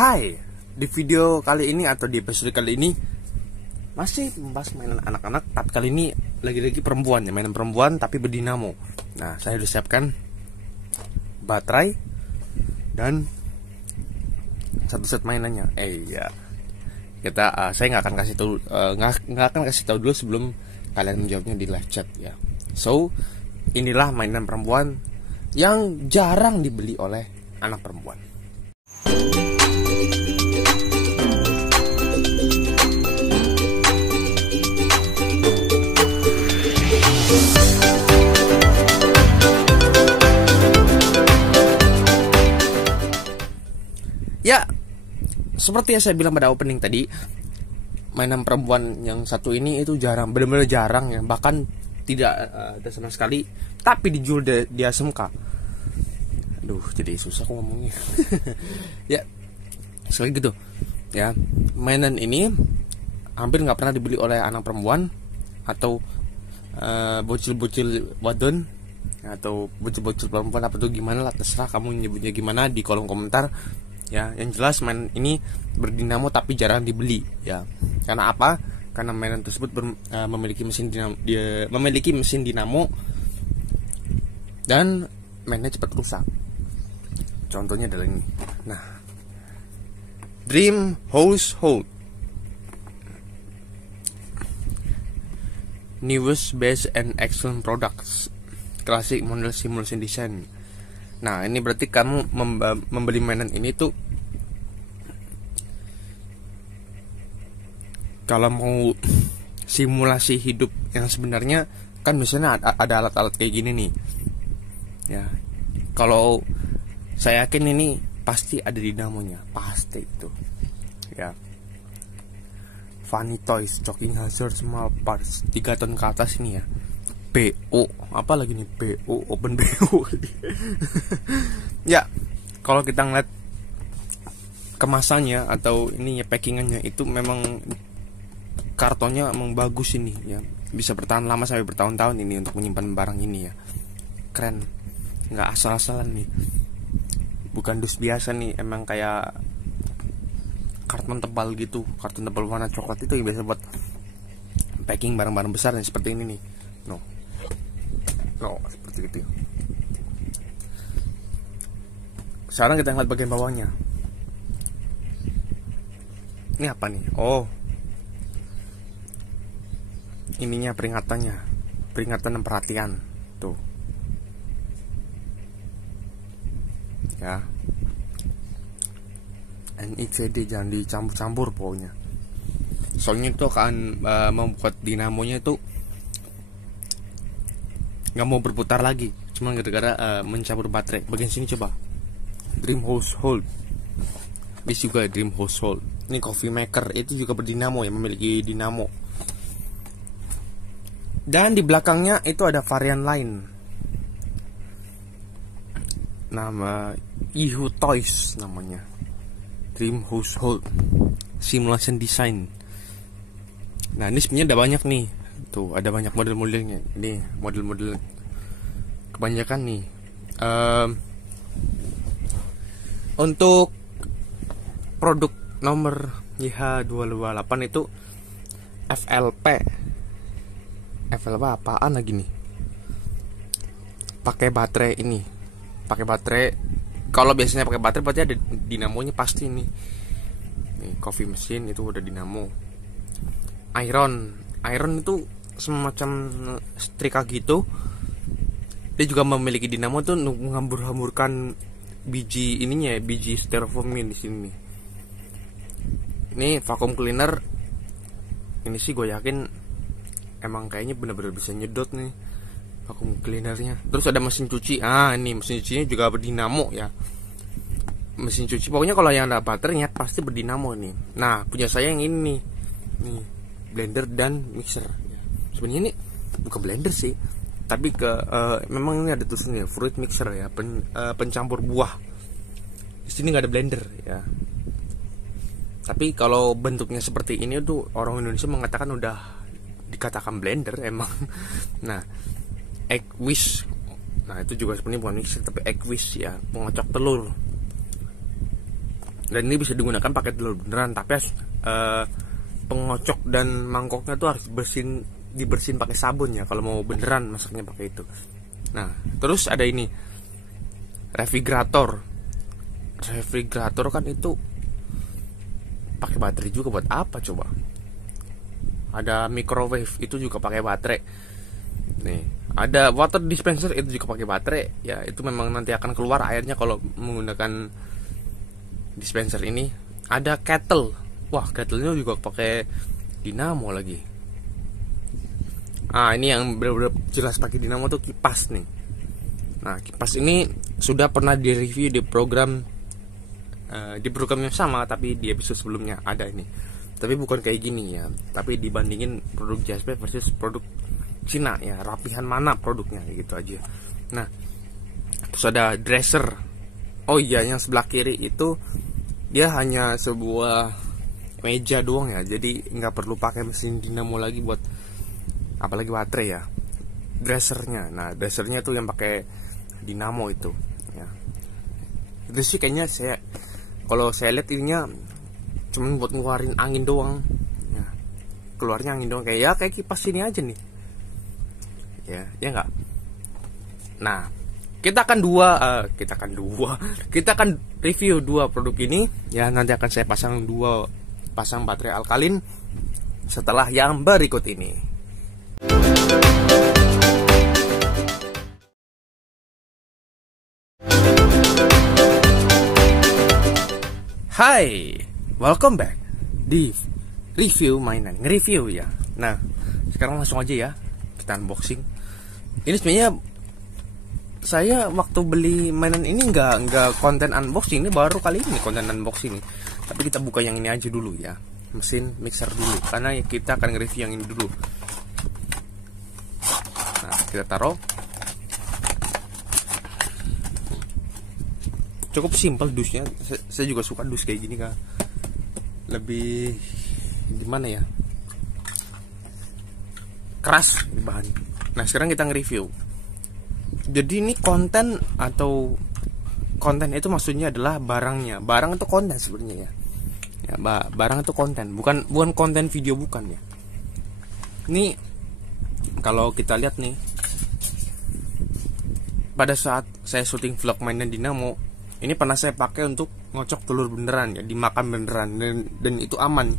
Hai, di video kali ini atau di episode kali ini masih membahas mainan anak-anak, tapi kali ini lagi-lagi perempuan ya, mainan perempuan tapi berdinamo. Nah, saya udah siapkan baterai dan satu set mainannya. Ya, saya nggak akan kasih tahu, nggak akan kasih tahu dulu sebelum kalian menjawabnya di live chat ya. So, inilah mainan perempuan yang jarang dibeli oleh anak perempuan. Ya, seperti yang saya bilang pada opening tadi, mainan perempuan yang satu ini itu jarang, benar-benar jarang ya, bahkan tidak ada sama sekali, tapi dijual di SMK. Aduh, jadi susah aku ngomongnya. Ya, sekali gitu ya, mainan ini hampir nggak pernah dibeli oleh anak perempuan atau bocil-bocil wadon atau bocil-bocil perempuan, apa tuh gimana lah, terserah kamu nyebutnya gimana di kolom komentar. Ya, yang jelas mainan ini berdinamo tapi jarang dibeli ya. Karena apa? Karena mainan tersebut memiliki mesin dinamo dan mainnya cepat rusak. Contohnya adalah ini. Nah, Dream Household, newest best and excellent products, classic model simulation design. Nah, ini berarti kamu membeli mainan ini tuh kalau mau simulasi hidup yang sebenarnya, kan misalnya ada alat-alat kayak gini nih ya. Kalau saya yakin ini pasti ada dinamonya, pasti itu ya. Funny toys, choking hazard, small parts, 3 ton ke atas ini ya. BO, apa lagi nih, BO, open BO. Ya, kalau kita ngeliat kemasannya atau ininya, packingannya itu memang kartonnya emang bagus ini ya, bisa bertahan lama sampai bertahun-tahun ini untuk menyimpan barang ini ya. Keren, nggak asal-asalan nih, bukan dus biasa nih, emang kayak karton tebal gitu, karton tebal warna coklat itu yang biasa buat packing barang-barang besar yang seperti ini nih. No, seperti itu. Sekarang kita lihat bagian bawahnya. Ini apa nih? Oh, ininya peringatan dan perhatian tuh ya. NICD, jangan dicampur-campur pokoknya, soalnya itu akan membuat dinamonya itu nggak mau berputar lagi, cuma gara-gara mencampur baterai. Bagian sini coba, Dream Household, bisa juga Dream Household. Ini coffee maker, itu juga berdinamo ya, memiliki dinamo. Dan di belakangnya itu ada varian lain, nama Ihu Toys namanya, Dream Household Simulation Design. Nah, ini sebenarnya ada banyak nih. Tuh, ada banyak model-modelnya. Ini model-model kebanyakan nih. Untuk produk nomor YH228 itu FLP apaan lagi nih? Pakai baterai ini. Pakai baterai. Kalau biasanya pakai baterai berarti ada dinamonya pasti nih. Nih, coffee machine itu udah dinamo. Iron itu semacam setrika gitu. Dia juga memiliki dinamo tuh untuk menghambur-hamburkan biji ininya ya, biji styrofoam di sini. Ini vacuum cleaner. Ini sih gue yakin emang kayaknya benar-benar bisa nyedot nih vacuum cleanernya. Terus ada mesin cuci. Ini mesin cucinya juga berdinamo ya. Mesin cuci pokoknya kalau yang ada baterainya pasti berdinamo nih. Nah, punya saya yang ini nih, blender dan mixer. Sebenarnya ini bukan blender sih, tapi memang ini ada tulisannya fruit mixer ya, pencampur buah. Di sini nggak ada blender ya. Tapi kalau bentuknya seperti ini tuh orang Indonesia mengatakan udah dikatakan blender emang. Nah, egg whisk. Nah, itu juga sebenarnya bukan mixer tapi egg whisk ya, pengocok telur. Dan ini bisa digunakan pakai telur beneran, tapi pengocok dan mangkoknya tuh harus dibersihin pakai sabun ya kalau mau beneran masaknya pakai itu. Nah, terus ada ini refrigerator kan itu pakai baterai juga, buat apa coba? Ada microwave itu juga pakai baterai. Nih, ada water dispenser itu juga pakai baterai. Ya, itu memang nanti akan keluar airnya kalau menggunakan dispenser ini. Ada kettle. Wah, kettlenya juga pakai dinamo lagi. Ini yang benar-benar jelas pakai dinamo tuh kipas nih. Nah, kipas ini sudah pernah direview di program yang sama, tapi di episode sebelumnya ada ini. Tapi bukan kayak gini ya. Tapi dibandingin produk JSP versus produk Cina ya, rapihan mana produknya gitu aja. Nah, terus ada dresser. Oh iya, yang sebelah kiri itu dia hanya sebuah meja doang ya, jadi nggak perlu pakai mesin dinamo lagi buat apalagi baterai ya. Dressernya, nah dressernya tuh yang pakai dinamo itu ya. Itu sih kayaknya kalau saya lihat ininya cuman buat ngeluarin angin doang ya. Keluarnya angin doang, kayak kipas ini aja nih ya nggak. Nah, kita akan review dua produk ini ya. Nanti akan saya pasang baterai alkalin setelah yang berikut ini. Hai, welcome back di review mainan, nge-review ya. Nah, sekarang langsung aja ya kita unboxing. Ini sebenarnya saya waktu beli mainan ini nggak konten unboxing, ini baru kali ini konten unboxing nih. Tapi kita buka yang ini aja dulu ya, mesin mixer dulu, karena kita akan nge-review yang ini dulu. Nah, kita taruh. Cukup simpel dusnya, saya juga suka dus kayak gini kan, lebih gimana ya, keras bahan. Nah, sekarang kita nge-review. Jadi ini konten itu maksudnya adalah barangnya. Barang itu konten sebenarnya ya. Ya, barang itu konten, bukan konten video, bukan ya. Ini kalau kita lihat nih, pada saat saya syuting vlog mainan dinamo, ini pernah saya pakai untuk ngocok telur beneran ya, dimakan beneran, dan itu aman.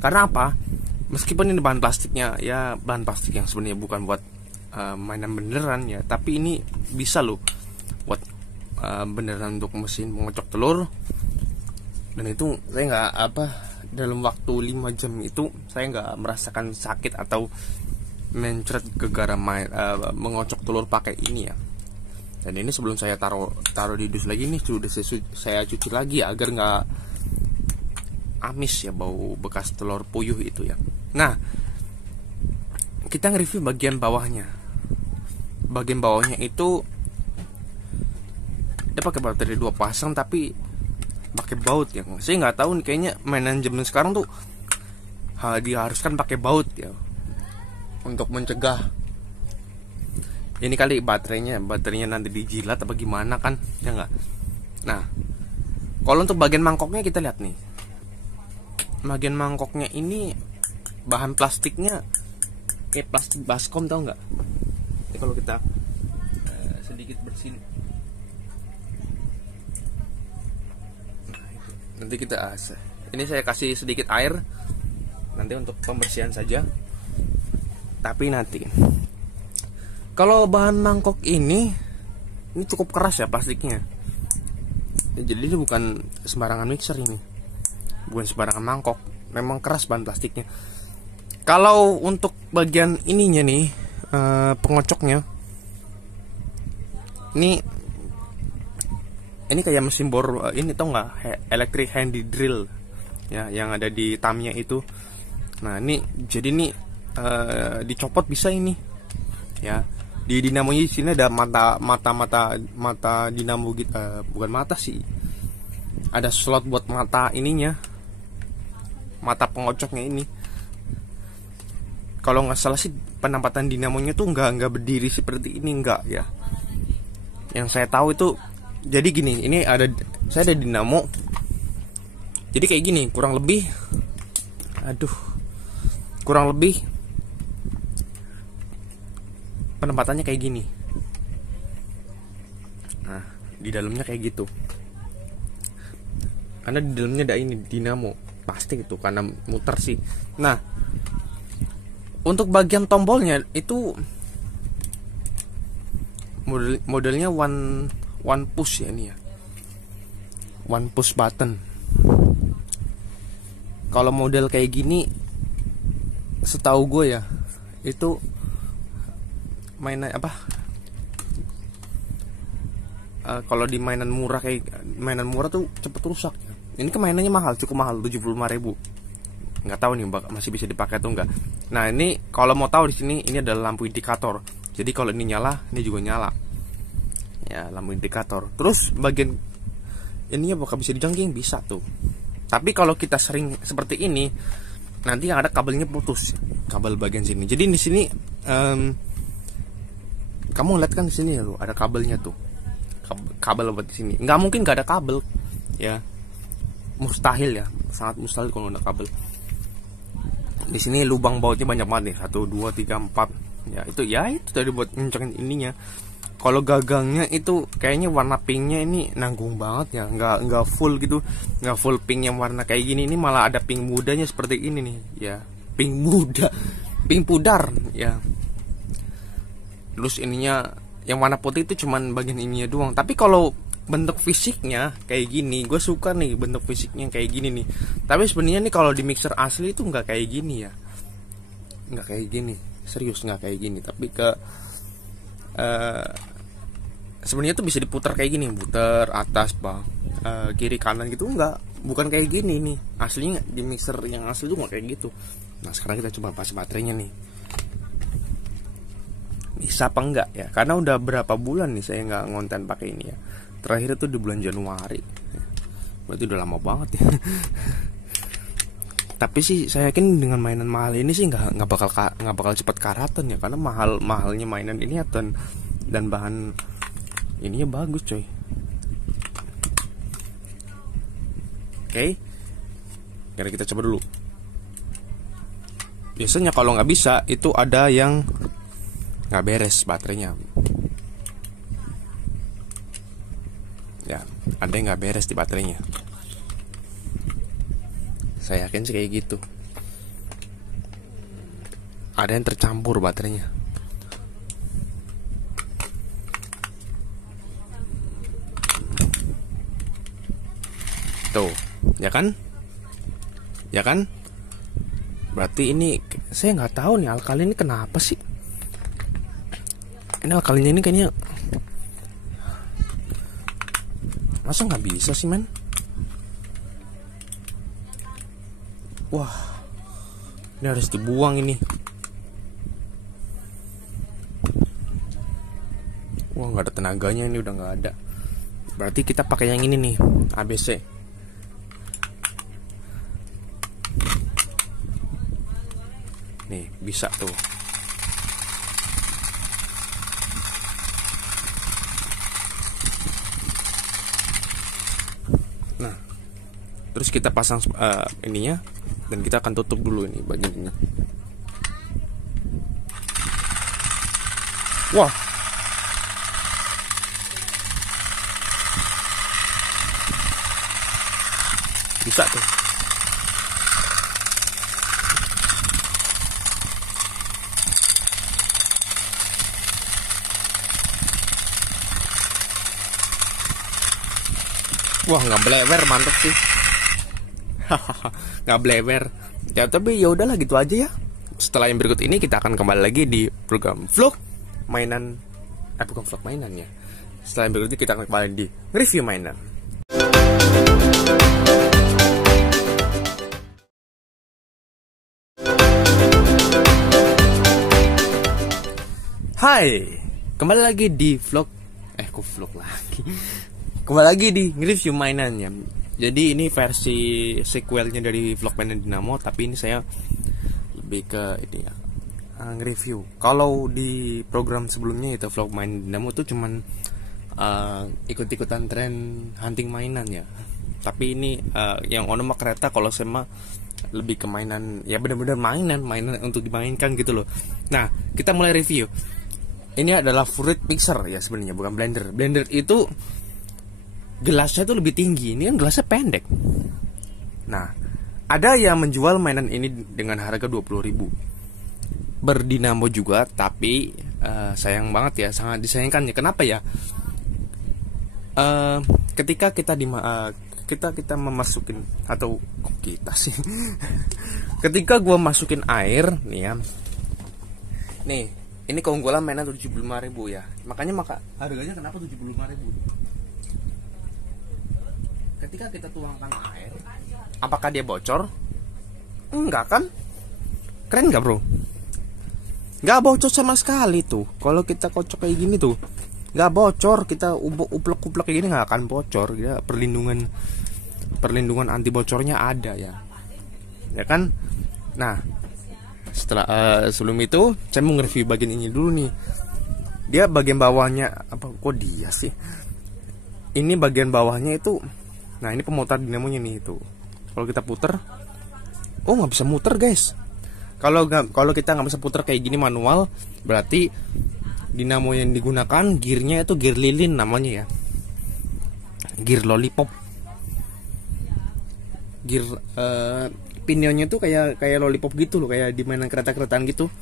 Karena apa? Meskipun ini bahan plastiknya ya, bahan plastik yang sebenarnya bukan buat mainan beneran ya, tapi ini bisa loh buat beneran untuk mesin mengocok telur. Dan itu saya nggak dalam waktu 5 jam itu saya nggak merasakan sakit atau mencret gara-gara mengocok telur pakai ini ya. Dan ini sebelum saya taruh di dus lagi nih, sudah saya cuci lagi ya, agar nggak amis ya bau bekas telur puyuh itu ya. Nah, kita nge-review bagian bawahnya. Bagian bawahnya itu dia pakai baterai 2 pasang tapi pakai baut ya. Saya nggak tahu nih, kayaknya mainan zaman sekarang tuh diharuskan pakai baut ya, untuk mencegah ini kali baterainya nanti dijilat apa gimana kan ya nggak. Nah, kalau untuk bagian mangkoknya kita lihat nih, bagian mangkoknya ini bahan plastiknya kayak plastik baskom, tau nggak? Jadi kalau kita sedikit bersihin, nanti kita ini saya kasih sedikit air nanti untuk pembersihan saja. Tapi nanti kalau bahan mangkok ini cukup keras ya plastiknya. Jadi ini bukan sembarangan mixer, ini bukan sembarangan mangkok, memang keras bahan plastiknya. Kalau untuk bagian ininya nih, pengocoknya ini kayak mesin bor ini, tau nggak, electric handy drill ya, yang ada di Tamiya itu. Nah, ini jadi ini dicopot bisa ini ya. Di dinamonya di sini ada mata dinamo gitu, bukan mata sih, ada slot buat mata ininya, mata pengocoknya ini. Kalau nggak salah sih penempatan dinamonya tuh nggak berdiri seperti ini, nggak ya. Yang saya tahu itu jadi gini, ini saya ada dinamo. Jadi kayak gini, kurang lebih penempatannya kayak gini. Nah, di dalamnya kayak gitu. Karena di dalamnya ada ini dinamo, pasti gitu karena muter sih. Nah, untuk bagian tombolnya itu modelnya one push ya ini ya. One push button. Kalau model kayak gini, setahu gue ya, itu mainan apa? Kalau di mainan murah tuh cepet rusak ya. Ini kan mainannya mahal, cukup mahal, 75.000. Nggak tahu nih masih bisa dipakai atau enggak. Nah, ini kalau mau tahu di sini ini adalah lampu indikator. Jadi kalau ini nyala, ini juga nyala. Ya, lampu indikator. Terus bagian ininya apakah bisa dijangking? Bisa tuh. Tapi kalau kita sering seperti ini, nanti yang ada kabelnya putus, kabel bagian sini. Jadi di sini kamu lihat kan di sini ya, tuh ada kabelnya tuh. Kabel buat di sini. Nggak mungkin nggak ada kabel, ya. Mustahil ya, sangat mustahil kalau ada kabel. Di sini lubang bautnya banyak banget nih, 1, 2, 3, 4. Ya itu tadi buat nyencokin ininya. Kalau gagangnya itu kayaknya warna pinknya ini nanggung banget ya, nggak full gitu, nggak full pink yang warna kayak gini. Ini malah ada pink mudanya seperti ini nih, ya pink muda, pink pudar ya. Terus ininya yang warna putih itu cuman bagian ininya doang. Tapi kalau bentuk fisiknya kayak gini, gue suka nih bentuk fisiknya kayak gini nih. Tapi sebenarnya nih kalau di mixer asli itu nggak kayak gini ya, nggak kayak gini, serius nggak kayak gini. Tapi sebenarnya tuh bisa diputar kayak gini, putar atas kiri kanan gitu, bukan kayak gini nih. Aslinya di mixer yang asli tuh nggak kayak gitu. Nah, sekarang kita coba pasang baterainya nih, bisa apa enggak ya? Karena udah berapa bulan nih saya nggak ngonten pakai ini ya. Terakhir itu di bulan Januari, berarti udah lama banget ya. Tapi sih saya yakin dengan mainan mahal ini sih nggak bakal cepat karatan ya, karena mahalnya mainan ini dan bahan ininya bagus coy. Oke, jadi kita coba dulu. Biasanya kalau nggak bisa itu ada yang nggak beres baterainya. Ya, ada yang nggak beres di baterainya. Saya yakin sih kayak gitu. Ada yang tercampur baterainya. Tuh, ya kan? Ya kan? Berarti ini saya nggak tahu nih alkalin ini kenapa sih? Ini alkalinnya ini kayaknya, masa nggak bisa sih men? Wah, ini harus dibuang ini. Wah, nggak ada tenaganya, ini udah nggak ada. Berarti kita pakai yang ini nih, ABC. Nih, bisa tuh. Nah, terus kita pasang ininya, dan kita akan tutup dulu ini bagian ini. Wah, bisa tuh. Wah, nggak blewer, mantep sih. Nggak blewer. Ya, tapi ya udahlah gitu aja ya. Setelah yang berikut ini kita akan kembali lagi di program vlog mainan, bukan vlog mainan ya. Setelah yang berikut ini kita akan kembali di review mainan. Hai, kembali lagi di vlog. Kok vlog lagi? Kembali lagi di review mainannya. Jadi ini versi sequelnya dari vlog mainan Dinamo, tapi ini saya lebih ke ini ya, nge-review. Kalau di program sebelumnya itu vlog main Dinamo tuh cuman ikut-ikutan tren hunting mainan ya. Tapi ini yang Ono mah kereta, kalau saya mah lebih ke mainan, ya benar-benar mainan untuk dimainkan gitu loh. Nah, kita mulai review. Ini adalah fruit mixer ya sebenarnya, bukan blender. Blender itu gelasnya tuh lebih tinggi, ini kan gelasnya pendek. Nah, ada yang menjual mainan ini dengan harga 20.000. Berdinamo juga, tapi sayang banget ya, sangat disayangkan ya. Kenapa ya? Ketika kita memasukin, atau kok kita sih ketika gua masukin air nih ya, nih ini keunggulan mainan 75.000 ya, makanya harganya kenapa 75.000. Ketika kita tuangkan air, apakah dia bocor? Enggak kan? Keren gak bro? Nggak bocor sama sekali tuh. Kalau kita kocok kayak gini tuh nggak bocor, kita uplek kayak gini nggak akan bocor ya. Perlindungan anti bocornya ada ya kan. Nah, setelah sebelum itu saya mau nge-review bagian ini dulu nih. Dia bagian bawahnya apa, kok dia sih, ini bagian bawahnya itu, nah ini pemutar dinamonya nih itu. Kalau kita puter, oh nggak bisa muter guys. Kalau kita nggak bisa puter kayak gini manual, berarti dinamo yang digunakan gearnya itu gear lilin namanya ya, gear lollipop. Gear pinionnya tuh kayak lollipop gitu loh, kayak di mainan kereta-keretaan gitu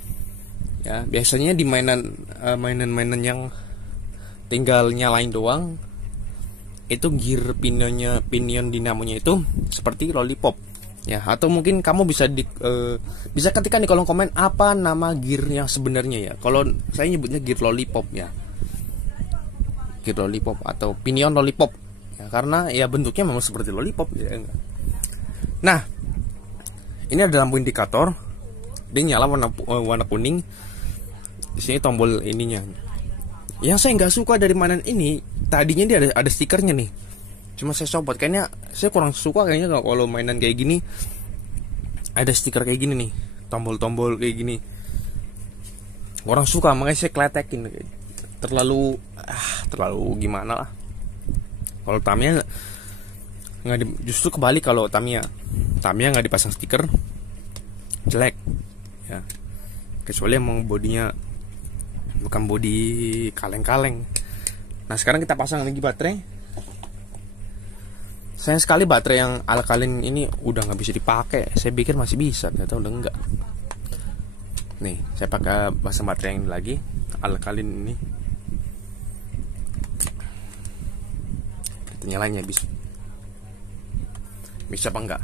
ya. Biasanya di mainan yang tinggal nyalain doang, itu gear pinion dinamonya itu seperti lollipop ya. Atau mungkin kamu bisa bisa ketikkan di kolom komen apa nama gear yang sebenarnya ya. Kalau saya nyebutnya gear lollipop ya, gear lollipop atau pinion lollipop ya, karena ya bentuknya memang seperti lollipop ya. Nah, ini ada lampu indikator, dia nyala warna kuning. Di sini tombol ininya. Yang saya nggak suka dari mainan ini, tadinya dia ada stikernya nih, cuma saya copot. Kayaknya saya kurang suka kayaknya kalau mainan kayak gini ada stiker kayak gini nih, tombol-tombol kayak gini. Kurang suka, makanya saya kletekin. Terlalu gimana lah. Kalau Tamiya justru kebalik, kalau Tamiya nggak dipasang stiker jelek ya, kecuali emang bodinya bukan bodi kaleng-kaleng. Nah, sekarang kita pasang lagi baterai. Sayang sekali baterai yang alkalin ini udah nggak bisa dipakai. Saya pikir masih bisa, ternyata udah enggak. Nih, saya pakai pasang baterai yang ini lagi, alkalin ini. Kita nyalain ya, bisa apa enggak?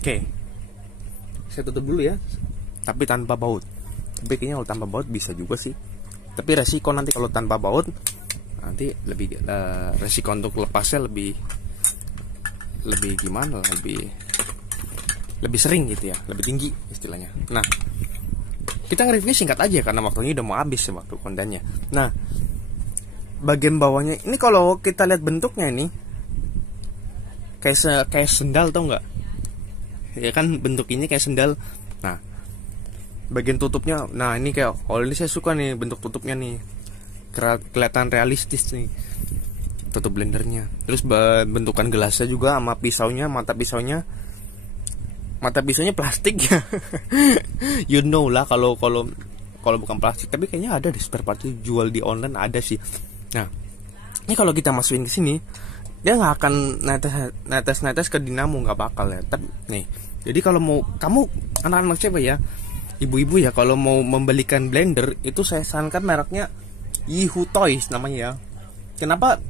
Oke, saya tutup dulu ya, tapi tanpa baut. Tapi kayaknya kalau tanpa baut bisa juga sih. Tapi resiko nanti kalau tanpa baut, nanti lebih resiko untuk lepasnya lebih gimana? Lebih sering gitu ya, lebih tinggi istilahnya. Nah, kita nge-review singkat aja karena waktunya udah mau habis waktu kontennya. Nah, bagian bawahnya ini kalau kita lihat bentuknya ini kayak sendal, tau nggak? Ya kan, bentuk ini kayak sendal. Nah, bagian tutupnya, nah ini kayak, ini saya suka nih bentuk tutupnya nih, kelihatan realistis nih tutup blendernya. Terus bentukan gelasnya juga sama pisaunya, mata pisaunya plastik ya. You know lah, kalau bukan plastik, tapi kayaknya ada di spare part jual di online, ada sih. Nah, ini kalau kita masukin ke sini, dia nggak akan netes ke dinamo, nggak bakal ya. Tapi nih, jadi kalau mau kamu anak-anak cewek ya, ibu-ibu ya, kalau mau membelikan blender itu saya sarankan mereknya Yihu Toys namanya ya. Kenapa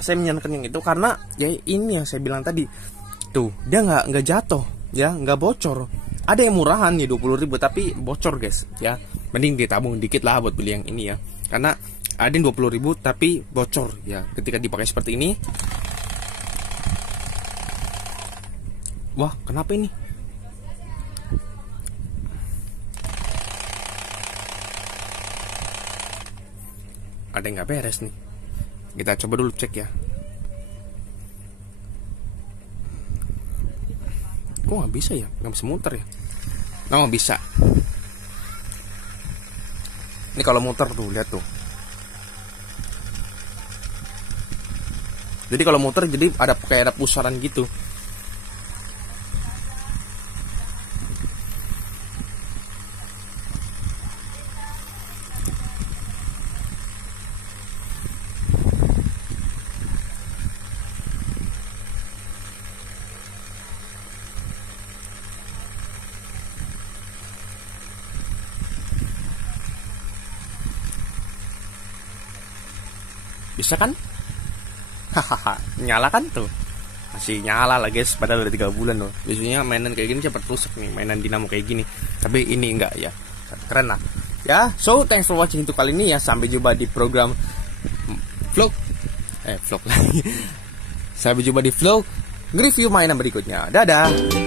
saya menyarankan yang itu? Karena ya ini yang saya bilang tadi tuh, dia nggak jatuh ya, nggak bocor. Ada yang murahan ya 20.000 tapi bocor guys ya. Mending ditabung dikit lah buat beli yang ini ya, karena ada yang 20.000 tapi bocor ya ketika dipakai seperti ini. Wah, kenapa ini? Ada yang nggak beres nih. Kita coba dulu cek ya. Kok nggak bisa ya? Nggak bisa muter ya? Oh bisa. Ini kalau muter tuh, lihat tuh. Jadi kalau muter jadi ada kayak ada pusaran gitu. Bisa kan? Hahaha, nyala kan tuh? Masih nyala lah guys, padahal udah 3 bulan loh. Biasanya mainan kayak gini cepat rusak nih, mainan dinamo kayak gini. Tapi ini enggak ya, keren lah. Ya, so thanks for watching untuk kali ini ya. Sampai jumpa di program vlog lagi. Sampai jumpa di vlog nge-review mainan berikutnya. Dadah.